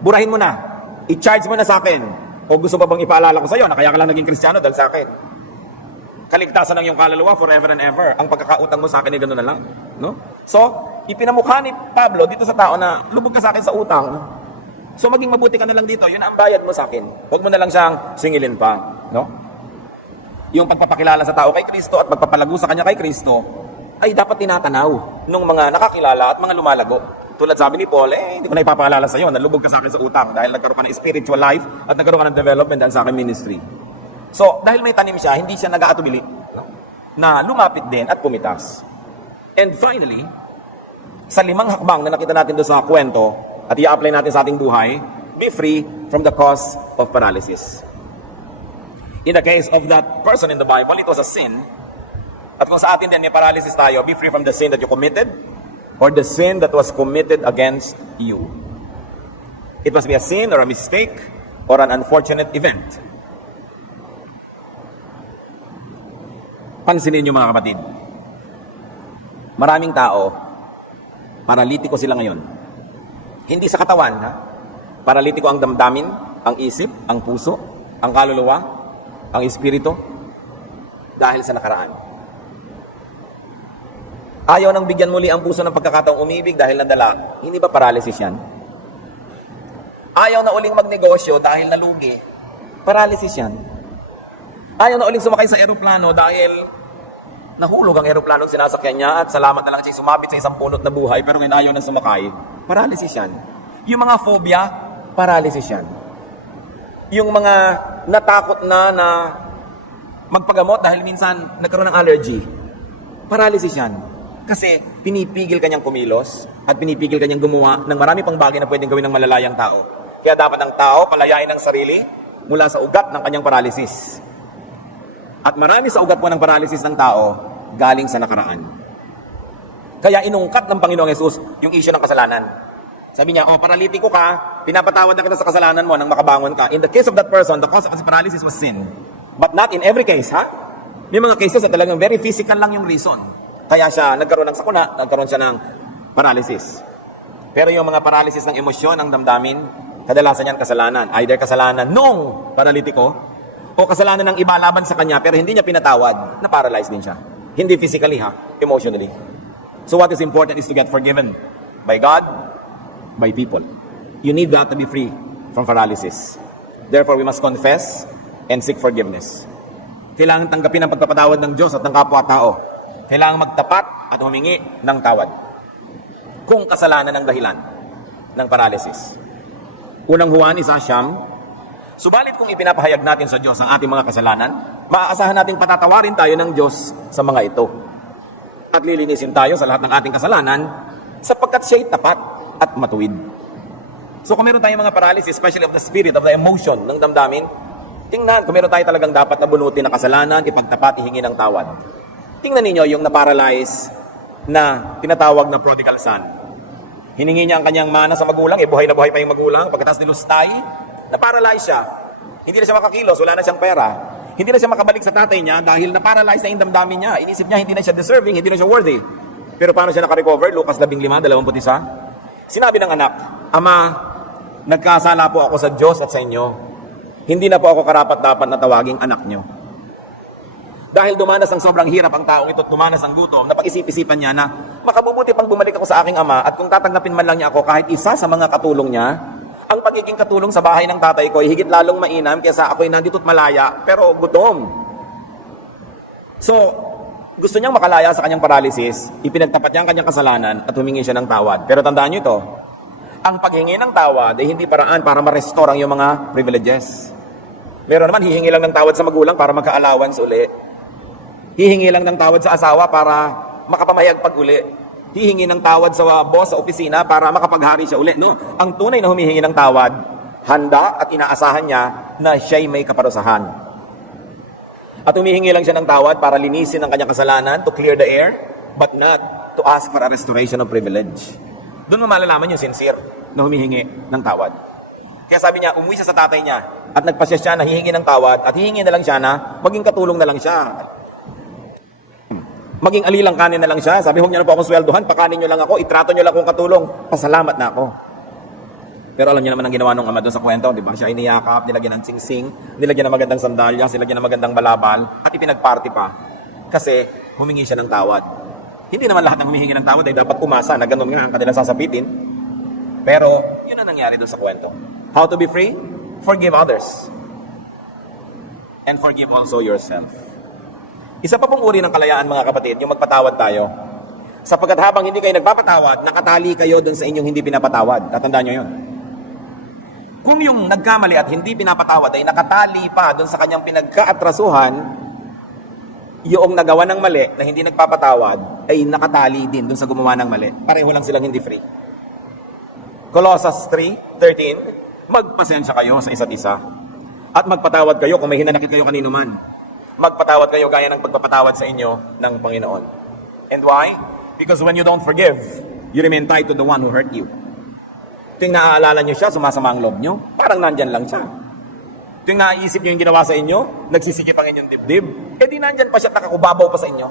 burahin mo na. I-charge mo na sa akin. O gusto pa bang ipaalala ko sa'yo na kaya ka lang naging Kristiyano dahil sa akin? Kaligtasan ng iyong kaluluwa forever and ever. Ang pagkakautang mo sa akin ay gano'n na lang. No? So, ipinamukha ni Pablo dito sa tao na lubog ka sa akin sa utang. So, maging mabuti ka na lang dito. Yun ang bayad mo sa akin. Huwag mo na lang siyang singilin pa. No? Yung pagpapakilala sa tao kay Kristo at pagpapalago sa kanya kay Kristo ay dapat tinatanaw ng mga nakakilala at mga lumalago. Tulad sabi ni Paul, hindi ko na ipapaalala sa iyo na lubog ka sa akin sa utang dahil nagkaroon ka ng spiritual life at nagkaroon ka ng development dahil sa akin ministry. So, dahil may tanim siya, hindi siya nag-aatubili, no? Na lumapit din at pumitas. And finally, sa 5 hakbang na nakita natin doon sa kwento at i-apply natin sa ating buhay, be free from the cause of paralysis. In the case of that person in the Bible, it was a sin. At kung sa atin din may paralysis tayo, be free from the sin that you committed or the sin that was committed against you. It must be a sin or a mistake or an unfortunate event. Pansinin niyo mga kapatid, maraming tao, paralitiko sila ngayon. Hindi sa katawan, ha? Paralitiko ang damdamin, ang isip, ang puso, ang kaluluwa, ang espiritu, dahil sa nakaraan. Ayaw nang bigyan muli ang puso ng pagkakataong umibig dahil nadala. Hindi ba paralysis yan? Ayaw na uling magnegosyo dahil nalugi. Paralysis yan. Ayaw na uling sumakay sa eroplano dahil nahulog ang eroplanong sinasakyan niya at salamat na lang siya sumabit sa isang punot na buhay pero ngayon ayaw na sumakay. Paralysis yan. Yung mga phobia, paralysis yan. Yung mga natakot na magpagamot dahil minsan nagkaroon ng allergy, paralysis yan. Kasi pinipigil kanyang kumilos at pinipigil kanyang gumawa ng marami pang bagay na pwedeng gawin ng malalayang tao. Kaya dapat ang tao palayain ang sarili mula sa ugat ng kanyang paralysis. At marami sa ugat po ng paralysis ng tao galing sa nakaraan. Kaya inungkat ng Panginoong Yesus yung issue ng kasalanan. Sabi niya, paralitiko ka, pinapatawad na kita sa kasalanan mo nang makabangon ka. In the case of that person, the cause of his paralysis was sin. But not in every case, ha? May mga cases na talagang very physical lang yung reason. Kaya siya nagkaroon ng sakuna, nagkaroon siya ng paralysis. Pero yung mga paralysis ng emosyon, ng damdamin, kadalasan yan kasalanan. Either kasalanan nung paralitiko, o kasalanan ng iba laban sa kanya, pero hindi niya pinatawad, na-paralyze din siya. Hindi physically, ha? Emotionally. So what is important is to get forgiven by God, by people. You need that to be free from paralysis. Therefore, we must confess and seek forgiveness. Kailangan tanggapin ang pagpapatawad ng Diyos at ng kapwa-tao. Kailangan magtapat at humingi ng tawad kung kasalanan ang dahilan ng paralysis. Unang Juan 1:9, subalit kung ipinapahayag natin sa Diyos ang ating mga kasalanan, maaasahan nating patatawarin tayo ng Diyos sa mga ito. At lilinisin tayo sa lahat ng ating kasalanan sapagkat siya'y tapat at matuwid. So kung meron tayong mga paralysis, especially of the spirit, of the emotion, ng damdamin, tingnan kung meron tayo talagang dapat nabunutin na kasalanan, ipagtapat, ihingi ng tawad. Tingnan ninyo yung na-paralyze na tinatawag na prodigal son. Hiningi niya ang kanyang mana sa magulang, buhay na buhay pa yung magulang, pagkatapos nilustay, na-paralyze siya. Hindi na siya makakilos, wala na siyang pera. Hindi na siya makabalik sa tatay niya dahil na-paralyze na yung damdamin niya. Inisip niya hindi na siya deserving, hindi na siya worthy. Pero paano siya nakarecover? Lucas 15:21. Sinabi ng anak, Ama, nagkasala po ako sa Diyos at sa inyo. Hindi na po ako karapat-dapat na tawaging anak nyo. Dahil dumanas ang sobrang hirap ang taong ito at dumanas ang gutom, napag-isip-isipan niya na makabubuti pang bumalik ako sa aking ama at kung tatanggapin man lang niya ako kahit isa sa mga katulong niya, ang pagiging katulong sa bahay ng tatay ko ay higit lalong mainam kaysa ako'y nandito't malaya pero gutom. So, gusto niyang makalaya sa kanyang paralysis, ipinagtapat niya ang kanyang kasalanan at humingi siya ng tawad. Pero tandaan niyo ito, ang paghingi ng tawad ay hindi paraan para ma-restore ang iyong mga privileges. Meron naman, hihingi lang ng tawad sa magulang para magka-allowance uli. Hihingi lang ng tawad sa asawa para makapamahayag pag uli. Hihingi ng tawad sa boss sa opisina para makapaghari siya uli. No? Ang tunay na humihingi ng tawad, handa at inaasahan niya na siya'y may kaparusahan. At humihingi lang siya ng tawad para linisin ang kanyang kasalanan, to clear the air, but not to ask for a restoration of privilege. Doon mo malalaman yung sincere na humihingi ng tawad. Kaya sabi niya, umuwi siya sa tatay niya at nagpasya siya na hihingi ng tawad at hihingi na lang siya na maging katulong na lang siya. Maging alilangkanin na lang siya. Sabi, huwag niyo na po akong sweldohan, pakanin niyo lang ako, itrato niyo lang akong katulong, pasalamat na ako. Pero alam niyo naman ang ginawa ng ama doon sa kwento, di ba? Siya iniyakap, nilagyan ng singsing, nilagyan ng magandang sandalyas, nilagyan ng magandang balabal, at ipinagparty pa. Kasi humingi siya ng tawad. Hindi naman lahat ng humihingi ng tawad ay dapat umasa na ganun nga ang kanilang sasapitin. Pero yun ang nangyari doon sa kwento. How to be free? Forgive others. And forgive also yourself. Isa pa pong uri ng kalayaan, mga kapatid, yung magpatawad tayo. Sapagkat habang hindi kayo nagpapatawad, nakatali kayo doon sa inyong hindi pinapatawad. Tatandaan nyo yun. Kung yung nagkamali at hindi pinapatawad ay nakatali pa doon sa kanyang pinagkaatrasuhan, yung nagawa ng mali na hindi nagpapatawad ay nakatali din doon sa gumawa ng mali. Pareho lang silang hindi free. Colossus 3:13, magpasensya kayo sa isa't isa. At magpatawad kayo kung may hinanakit kayo kanino man. Magpatawad kayo gaya ng pagpapatawad sa inyo ng Panginoon. And why? Because when you don't forgive, you remain tied to the one who hurt you. Tuwing naaalala nyo siya, sumasama ang loob nyo, parang nandyan lang siya. Tuwing naiisip nyo yung ginawa sa inyo, nagsisikip ang inyong dibdib, di nandyan pa siya, nakakubabaw pa sa inyo.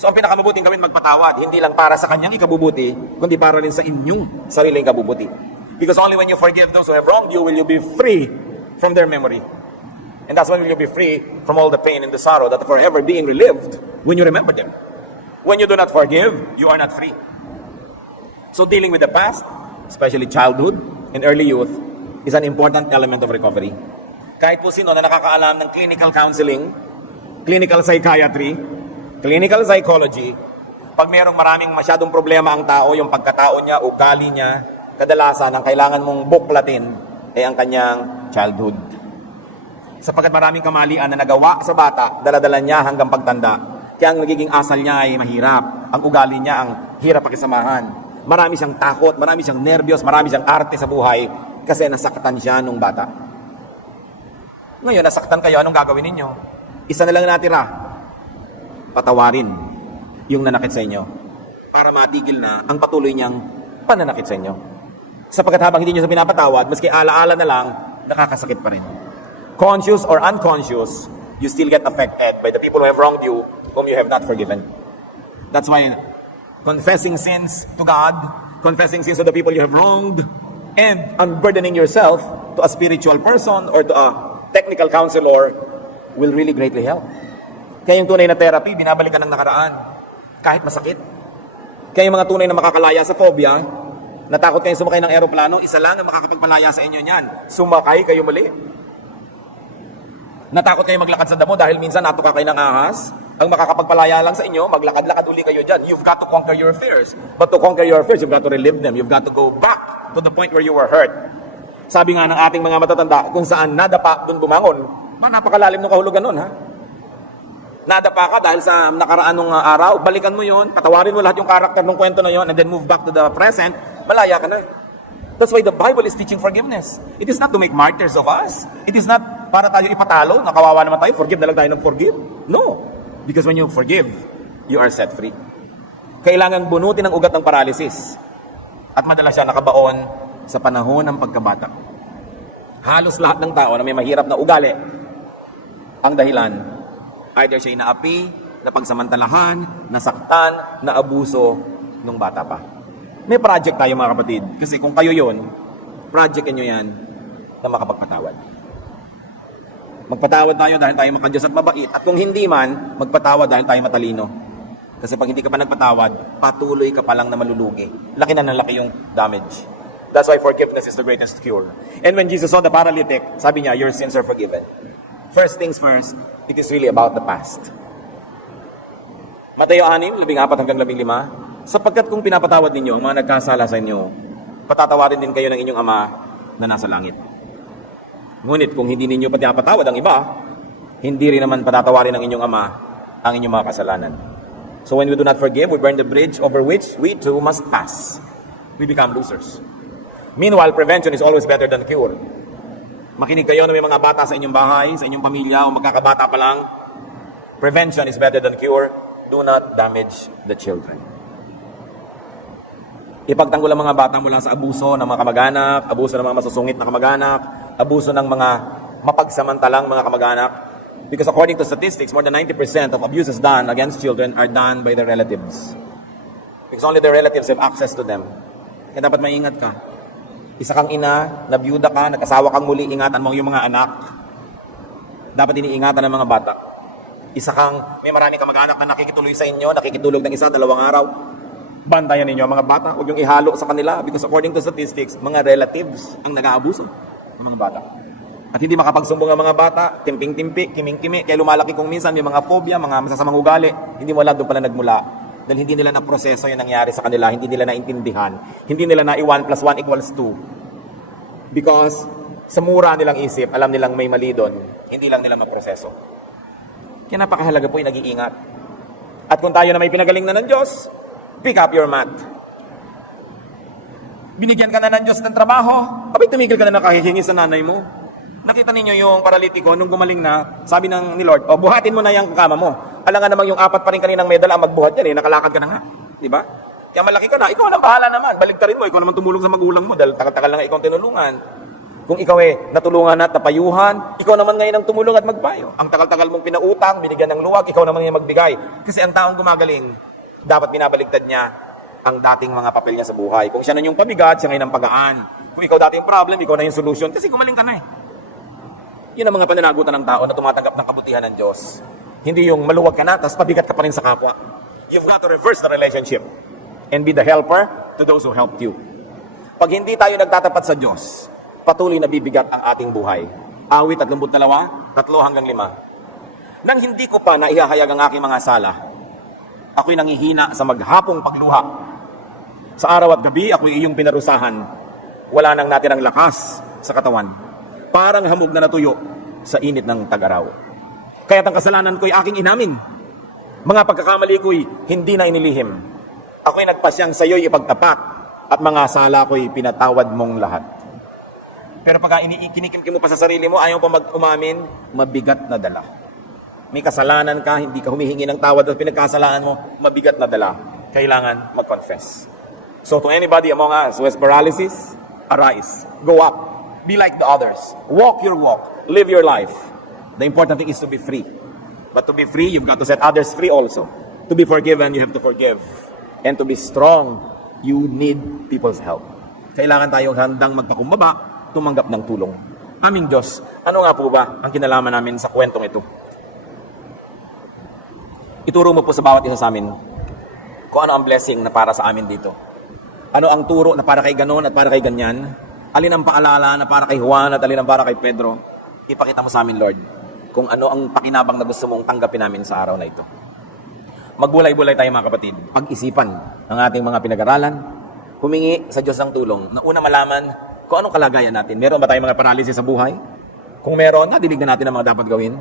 So ang pinakamabuting gawin, magpatawad, hindi lang para sa kanyang ikabubuti, kundi para rin sa inyong sariling ikabubuti. Because only when you forgive those who have wronged you, will you be free from their memory. And that's when will you be free from all the pain and the sorrow that are forever being relived when you remember them. When you do not forgive, you are not free. So dealing with the past, especially childhood and early youth, is an important element of recovery. Kahit po sino na nakakaalam ng clinical counseling, clinical psychiatry, clinical psychology, pag mayroong maraming masyadong problema ang tao, yung pagkatao niya, ugali niya, kadalasan ang kailangan mong buklatin ay ang kanyang childhood. Sapagkat maraming kamalian na nagawa sa bata, daladala niya hanggang pagtanda. Kaya ang nagiging asal niya ay mahirap. Ang ugali niya ang hirap pakisamahan. Marami siyang takot, marami siyang nervyos, marami siyang arte sa buhay kasi nasaktan siya nung bata. Ngayon, nasaktan kayo, anong gagawin ninyo? Isa na lang natira. Patawarin yung nanakit sa inyo para matigil na ang patuloy niyang pananakit sa inyo. Sapagkat habang hindi niyo sa pinapatawad, maski alaala na lang, nakakasakit pa rin. Conscious or unconscious, you still get affected by the people who have wronged you, whom you have not forgiven. That's why confessing sins to God, confessing sins to the people you have wronged, and unburdening yourself to a spiritual person or to a technical counselor will really greatly help. Kaya yung tunay na therapy, binabalikan ng nakaraan, kahit masakit. Kaya yung mga tunay na makakalaya sa phobia, natakot kayong sumakay ng aeroplano, isa lang ang makakapagpalaya sa inyo niyan. Sumakay kayo muli. Natakot kayo maglakad sa damo dahil minsan natuka kayo ng ahas. Ang makakapagpalaya lang sa inyo, maglakad-lakad uli kayo dyan. You've got to conquer your fears. But to conquer your fears, you've got to relive them. You've got to go back to the point where you were hurt. Sabi nga ng ating mga matatanda, kung saan nadapa, doon bumangon. Napakalalim ng kahulugan nun, ha? Nadapa ka dahil sa nakaraan ng araw, balikan mo yon, patawarin mo lahat yung karakter ng kwento na yon, and then move back to the present, malaya ka na. That's why the Bible is teaching forgiveness. It is not to make martyrs of us. It is not para tayo ipatalo, nakawawa naman tayo, forgive na lang tayo ng forgive. No. Because when you forgive, you are set free. Kailangan bunutin ang ugat ng paralysis. At madalas siya nakabaon sa panahon ng pagkabata. Halos lahat ng tao na may mahirap na ugali, ang dahilan, either siya inaapi, napagsamantalahan, nasaktan, naabuso nung bata pa. May project tayo mga kapatid. Kasi kung kayo yon, project nyo yan na makapagpatawad. Magpatawad tayo dahil tayo makadiyos at mabait. At kung hindi man, magpatawad dahil tayo matalino. Kasi pag hindi ka pa nagpatawad, patuloy ka pa lang na malulugi. Laki na ng laki yung damage. That's why forgiveness is the greatest cure. And when Jesus saw the paralytic, sabi niya, your sins are forgiven. First things first, it is really about the past. Mateo 6, 14 hanggang 15. Sapagkat kung pinapatawad ninyo ang mga nagkasala sa inyo, patatawarin din kayo ng inyong Ama na nasa langit. Ngunit kung hindi ninyo pinapatawad ang iba, hindi rin naman patatawarin ng inyong Ama ang inyong mga kasalanan. So when we do not forgive, we burn the bridge over which we too must pass. We become losers. Meanwhile, prevention is always better than cure. Makinig kayo na may mga bata sa inyong bahay, sa inyong pamilya, o magkakabata pa lang. Prevention is better than cure. Do not damage the children. Ipagtanggol ang mga bata mula sa abuso ng mga kamag-anak, abuso ng mga masusungit na kamag-anak, abuso ng mga mapagsamantalang mga kamag-anak. Because according to statistics, more than 90% of abuses done against children are done by their relatives. Because only their relatives have access to them. Kaya dapat maingat ka. Isa kang ina, nabiyuda ka, nag-asawa kang muli, ingatan mo yung mga anak. Dapat iniingatan ng mga bata. Isa kang, may maraming kamag-anak na nakikituloy sa inyo, nakikitulog ng isa, 2 araw. Bantayan ninyo ang mga bata, huwag yung ihalo sa kanila because according to statistics, mga relatives ang nag-aabuso ng mga bata. At hindi makapagsumbong ang mga bata, timping-timpi, kiming-kimi, kaya lumalaki kung minsan may mga phobia, mga masasamang ugali, hindi mo alam doon pala nagmula. Dahil hindi nila na-proseso yung nangyari sa kanila, hindi nila naintindihan, hindi nila na 1 + 1 = 2. Because sa mura nilang isip, alam nilang may mali doon, hindi lang nila maproseso. Kaya napakahalaga po yung nag-iingat. At kung tayo na may pinagaling na ng Diyos, pick up your mat. Binigyan ka na ng Diyos ng trabaho. Abay, tumigil ka na nakahihingi sa nanay mo. Nakita ninyo yung paralitiko nung gumaling na, sabi ni Lord, buhatin mo na yung kama mo. Alam nga namang yung 4 pa rin kaninang medal ang magbuhat yan nakalakad ka na nga. Di ba? Kaya malaki ka na, ikaw ang bahala naman. Baligtarin mo, ikaw naman tumulong sa magulang mo dahil takal-takal lang ikaw tinulungan. Kung ikaw natulungan at napayuhan, ikaw naman ngayon ang tumulong at magpayo. Ang takal-takal mong pinautang, binigyan ng luwag, ikaw naman ngayon magbigay. Kasi ang taong gumagaling, dapat binabaligtad niya ang dating mga papel niya sa buhay. Kung siya na yung pabigat, siya ngayon ang pagaan. Kung ikaw dating problem, ikaw na yung solution. Kasi gumaling ka na Yun ang mga pananagutan ng tao na tumatanggap ng kabutihan ng Diyos. Hindi yung maluwag ka na, tapos pabigat ka pa rin sa kapwa. You've got to reverse the relationship and be the helper to those who helped you. Pag hindi tayo nagtatapat sa Diyos, patuloy na bibigat ang ating buhay. Awit 32, 3-5. Nang hindi ko pa naihahayag ang aking mga sala, ako'y nangihina sa maghapong pagluha. Sa araw at gabi, ako'y iyong pinarusahan. Wala nang natirang lakas sa katawan. Parang hamog na natuyo sa init ng tag-araw. Kaya't ang kasalanan ko'y aking inamin. Mga pagkakamali ko'y hindi na inilihim. Ako'y nagpasyang sa iyo'y ipagtapat at mga sala ko'y pinatawad mong lahat. Pero pagka kinikimkim mo pa sa sarili mo, ayaw pa umamin, mabigat na dala. May kasalanan ka, hindi ka humihingi ng tawad at pinagkasalaan mo, mabigat na dala. Kailangan mag-confess. So to anybody among us who has paralysis, arise, go up, be like the others, walk your walk, live your life. The important thing is to be free. But to be free, you've got to set others free also. To be forgiven, you have to forgive. And to be strong, you need people's help. Kailangan tayong handang magpakumbaba, tumanggap ng tulong. Aming Diyos, ano nga po ba ang kinalaman namin sa kwentong ito? Ituro mo po sa bawat isa sa amin kung ano ang blessing na para sa amin dito. Ano ang turo na para kay ganon at para kay ganyan? Alin ang paalala na para kay Juan at alin ang para kay Pedro? Ipakita mo sa amin, Lord, kung ano ang pakinabang na gusto mong tanggapin namin sa araw na ito. Magbulay-bulay tayo mga kapatid. Pag-isipan ang ating mga pinag-aralan. Humingi sa Diyos ng tulong na una malaman kung anong kalagayan natin. Meron ba tayong mga paralysis sa buhay? Kung meron, nadinig na natin ang mga dapat gawin.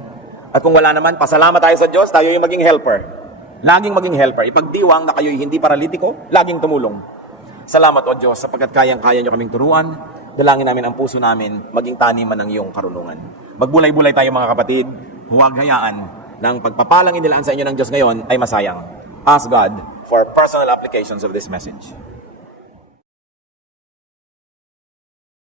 At kung wala naman, pasalamat tayo sa Diyos, tayo yung maging helper. Laging maging helper. Ipagdiwang na kayo'y hindi paralitiko, laging tumulong. Salamat o Diyos, sapagkat kayang-kaya nyo kaming turuan. Dalangin namin ang puso namin, maging taniman ng iyong karunungan. Magbulay-bulay tayo mga kapatid. Huwag hayaan na ang pagpapalang inilaan sa inyo ng Diyos ngayon ay masayang. Ask God for personal applications of this message.